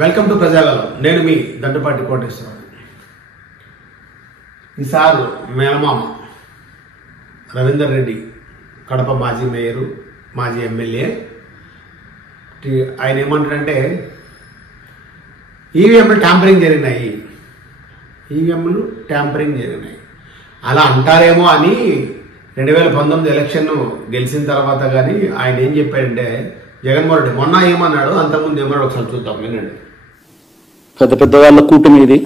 Welcome to Prajagalam. నేను మీ దండపాటి కోటేశ్వరరావు. ఈసారి మేనమామ రవీందర్ రెడ్డి, కడప మాజీ మేయరు, మాజీ ఎమ్మెల్యే, ఆయన ఏమంటారంటే ఈవీఎంలు ట్యాంపరింగ్ జరిగినాయి, ఈవీఎంలు ట్యాంపరింగ్ జరిగినాయి అలా అంటారేమో అని 2019 ఎలక్షన్ గెలిచిన తర్వాత కానీ ఆయన ఏం చెప్పాడంటే, జగన్మోహన్ రెడ్డి మొన్న ఏమన్నాడు, అంతకుముందు ఏమన్నాడు ఒకసారి చూద్దాం, వినండి. పెద్ద పెద్ద వాళ్ళ కూటమి ఇది,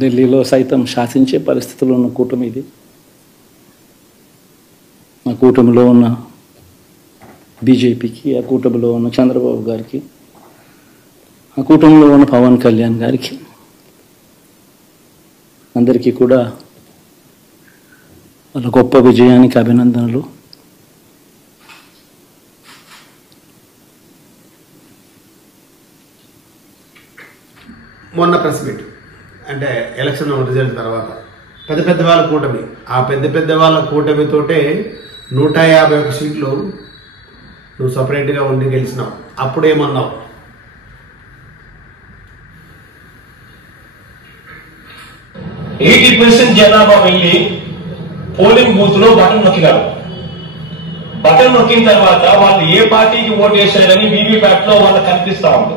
ఢిల్లీలో సైతం శాసించే పరిస్థితుల్లో ఉన్న కూటమి ఇది. ఆ కూటమిలో ఉన్న బీజేపీకి, ఆ కూటమిలో ఉన్న చంద్రబాబు గారికి, ఆ కూటమిలో ఉన్న పవన్ కళ్యాణ్ గారికి అందరికీ కూడా వాళ్ళ గొప్ప విజయానికి అభినందనలు. మొన్న ప్రెస్ మీట్ అంటే ఎలక్షన్ రిజల్ట్ తర్వాత పెద్ద పెద్ద వాళ్ళ కూటమి, ఆ పెద్ద పెద్ద వాళ్ళ కూటమితోటే 151 సీట్లు నువ్వు సపరేట్గా ఉండి గెలిచినావు. అప్పుడు ఏమన్నావు? 80% జనాభా వెళ్ళి పోలింగ్ బూత్ లో బటన్ నొక్కినారు. బటన్ నొక్కిన తర్వాత వాళ్ళు ఏ పార్టీకి ఓటు వేశారని వీవీప్యాట్ లో వాళ్ళకి కనిపిస్తా ఉంది.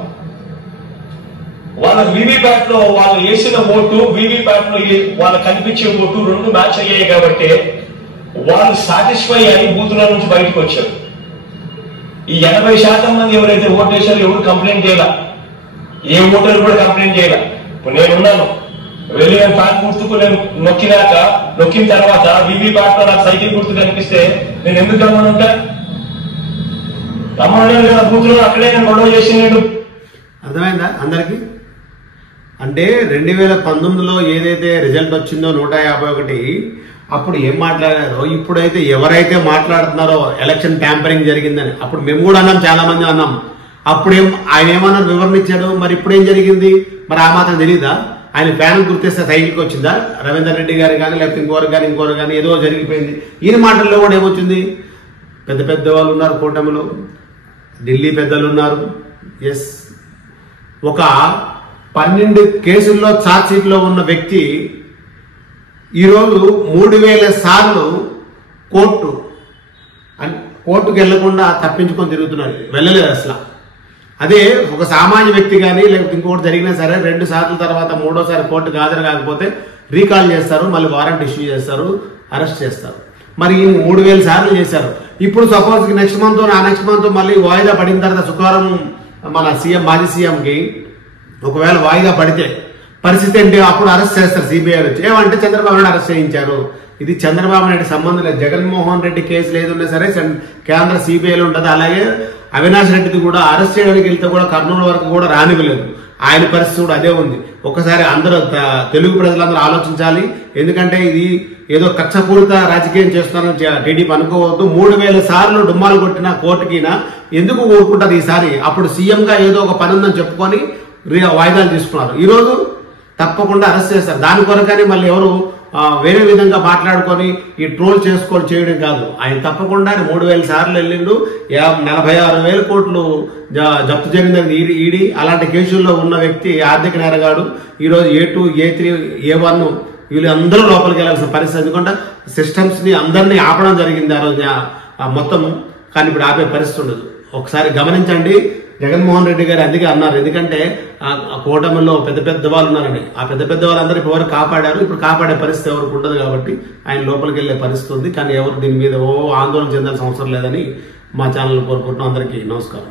వాళ్ళ వీవీప్యాట్ లో వాళ్ళు వేసిన ఓటు, వీవీప్యాట్ లో వాళ్ళకి కనిపించే ఓటు రెండు మ్యాచ్ అయ్యాయి కాబట్టి వాళ్ళు సాటిస్ఫై అయ్యి బూత్ లో నుంచి బయటకు వచ్చారు. ఈ 80% మంది ఎవరైతే ఓటు వేశారో ఎవరు కంప్లైంట్ చేయాల, ఏ ఓటర్ కూడా కంప్లైంట్ చేయాల. ఇప్పుడు నేనున్నాను, వెళ్ళి నేను ఫ్యాన్ గుర్తుకు నేను నొక్కిన తర్వాత వీవీప్యాట్ లో నాకు సైకిల్ గుర్తు కనిపిస్తే నేను ఎందుకు రమ్మనుంటా? రమ్మను కదా బూత్ లో, అక్కడే నేను గొడవ చేసి నేను. అర్థమైందా అందరికి? అంటే 2019లో ఏదైతే రిజల్ట్ వచ్చిందో 151, అప్పుడు ఏం మాట్లాడారో ఇప్పుడైతే ఎవరైతే మాట్లాడుతున్నారో ఎలక్షన్ ట్యాంపరింగ్ జరిగిందని, అప్పుడు మేము కూడా అన్నాం, చాలా మంది అన్నాం. అప్పుడేం ఆయన ఏమన్నారు, వివరణ ఇచ్చాడు. మరి ఇప్పుడేం జరిగింది? మరి ఆ మాత్రం తెలీదా? ఆయన ప్యానల్ గుర్తిస్తే సైకిల్కి వచ్చిందా? రవీందర్ రెడ్డి గారు కానీ లేకపోతే ఇంకోరు కానీ ఏదో జరిగిపోయింది. ఈయన మాటల్లో కూడా ఏమొచ్చింది? పెద్ద పెద్ద వాళ్ళు ఉన్నారు కూటమిలో, ఢిల్లీ పెద్దలు ఉన్నారు. ఎస్, ఒక 12 కేసుల్లో ఛార్జ్ షీట్లో ఉన్న వ్యక్తి ఈరోజు 3000 సార్లు కోర్టుకు వెళ్లకుండా తప్పించుకొని తిరుగుతున్నారు, వెళ్ళలేదు అసలు. అదే ఒక సామాన్య వ్యక్తి కానీ లేకపోతే ఇంకోటి జరిగినా సరే 2 సార్లు తర్వాత 3వసారి కోర్టుకు హాజరు కాకపోతే రీకాల్ చేస్తారు, మళ్ళీ వారెంట్ ఇష్యూ చేస్తారు, అరెస్ట్ చేస్తారు. మరి 3000 సార్లు చేశారు. ఇప్పుడు సపోజ్ నెక్స్ట్ మంత్ మళ్ళీ వాయిదా పడిన తర్వాత శుక్రవారం మన సీఎం, మాజీ సీఎంకి ఒకవేళ వాయిదా పడితే పరిస్థితి ఏంటి? అప్పుడు అరెస్ట్ చేస్తారు సిబిఐ వచ్చి. ఏమంటే చంద్రబాబు నాయుడు అరెస్ట్ చేయించారు. ఇది చంద్రబాబు నాయుడు సంబంధం లేదు. జగన్మోహన్ రెడ్డి కేసులు ఏదున్నా సరే కేంద్ర సిబిఐలో ఉంటుంది. అలాగే అవినాష్ రెడ్డిది కూడా అరెస్ట్ చేయడానికి వెళ్తే కూడా కర్నూలు వరకు కూడా రానివ్వలేదు. ఆయన పరిస్థితి కూడా అదే ఉంది. ఒకసారి అందరూ తెలుగు ప్రజలందరూ ఆలోచించాలి. ఎందుకంటే ఇది ఏదో కక్షపూరిత రాజకీయం చేస్తున్నారని టీడీపీ అనుకోవద్దు. 3000 సార్లు డుమ్మాలు కొట్టిన కోర్టుకినా ఎందుకు ఊరుకుంటారు ఈసారి? అప్పుడు సీఎంగా ఏదో ఒక పని ఉందని చెప్పుకొని వాయిదాలు తీసుకున్నారు. ఈరోజు తప్పకుండా అరెస్ట్ చేస్తారు. దాని కొరకని మళ్ళీ ఎవరు వేరే విధంగా మాట్లాడుకొని ఈ ట్రోల్ చేయడం కాదు. ఆయన తప్పకుండా 3000 సార్లు వెళ్ళిండు. 46,000 కోట్లు జప్తు జరిగిందని ఈడీ. అలాంటి కేసుల్లో ఉన్న వ్యక్తి ఆర్థిక నేరగాడు. ఈరోజు A2, A3, A1 వీళ్ళందరూ లోపలికి వెళ్లాల్సిన పరిస్థితి. ఎందుకంటే సిస్టమ్స్ ని అందరినీ ఆపడం జరిగింది ఆ రోజు మొత్తం. కానీ ఇప్పుడు ఆపే పరిస్థితి ఉండదు. ఒకసారి గమనించండి. జగన్మోహన్ రెడ్డి గారు అందుకే అన్నారు, ఎందుకంటే ఆ కూటమిలో పెద్ద పెద్ద వాళ్ళు ఉన్నారండి. ఆ పెద్ద పెద్ద వాళ్ళందరూ ఇప్పుడు కాపాడారు. ఇప్పుడు కాపాడే పరిస్థితి ఎవరికి ఉండదు కాబట్టి ఆయన లోపలికి వెళ్లే పరిస్థితి ఉంది. కానీ ఎవరు దీని మీద ఆందోళన చెందాల్సిన అవసరం లేదని మా ఛానల్ కోరుకుంటున్నాం. అందరికీ నమస్కారం.